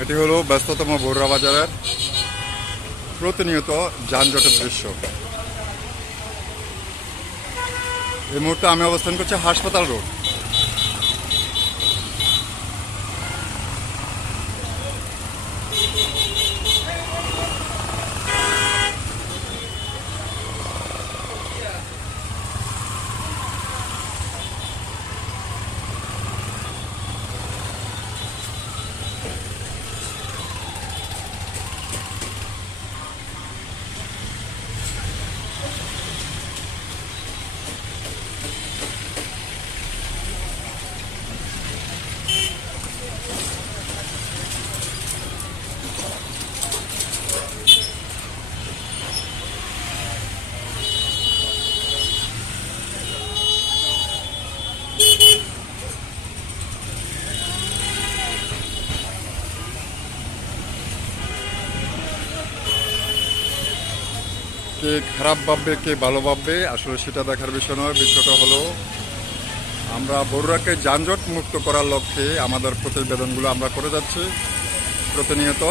এটি হলো ব্যস্ততম বড়ুয়া বাজারের প্রতিনিয়ত যানজটের দৃশ্য। এই মুহূর্তে আমি অবস্থান করছি হাসপাতাল রোড। কে খারাপ ভাববে, কে ভালো ভাববে, আসলে সেটা দেখার বিষয় নয়, বিষয়টা হলো আমরা বড়ুয়াকে যানজট মুক্ত করার লক্ষ্যে আমাদের প্রতিবেদনগুলো আমরা করে যাচ্ছি। প্রতিনিয়ত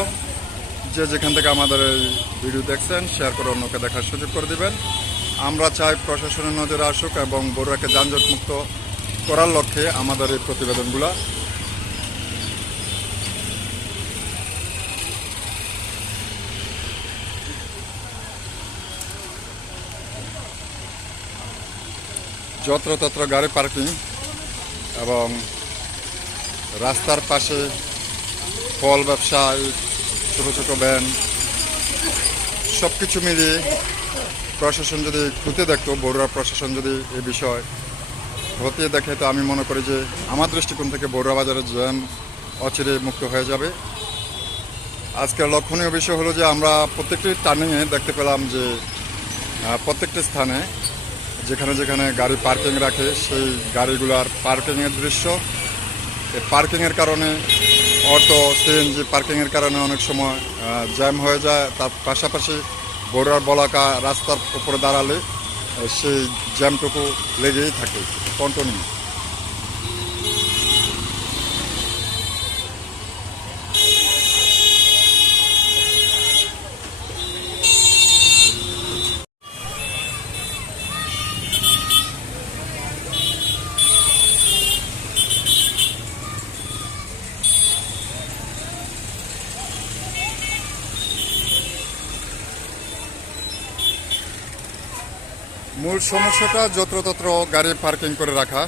যে যেখান থেকে আমাদের এই ভিডিও দেখছেন শেয়ার করে অন্যকে দেখার সুযোগ করে দিবেন। আমরা চাই প্রশাসনের নজরে আসুক এবং বড়ুয়াকে যানজট মুক্ত করার লক্ষ্যে আমাদের এই প্রতিবেদনগুলো যত্রতত্র গাড়ি পার্কিং এবং রাস্তার পাশে ফল ব্যবসায় ছোট ছোট ভ্যান সব কিছু মিলিয়ে প্রশাসন যদি খুঁতে দেখতো বড়ুয়া প্রশাসন যদি এ বিষয় হতে দেখে, তো আমি মনে করি যে আমার দৃষ্টিকোণ থেকে বড়ুয়া বাজারের জ্যাম অচিরে মুক্ত হয়ে যাবে। আজকের লক্ষণীয় বিষয় হলো যে আমরা প্রত্যেকটি টার্নিংয়ে দেখতে পেলাম যে প্রত্যেকটি স্থানে যেখানে যেখানে গাড়ি পার্কিং রাখে, সেই গাড়িগুলার পার্কিংয়ের দৃশ্য। এই পার্কিংয়ের কারণে অটো, সিএনজি পার্কিংয়ের কারণে অনেক সময় জ্যাম হয়ে যায়। তার পাশাপাশি বড়ার বলাকা রাস্তার উপরে দাঁড়ালে সেই জ্যামটুকু লেগেই থাকে। কন্টিনিউ। মূল সমস্যাটা যত্রতত্র গাড়ি পার্কিং করে রাখা।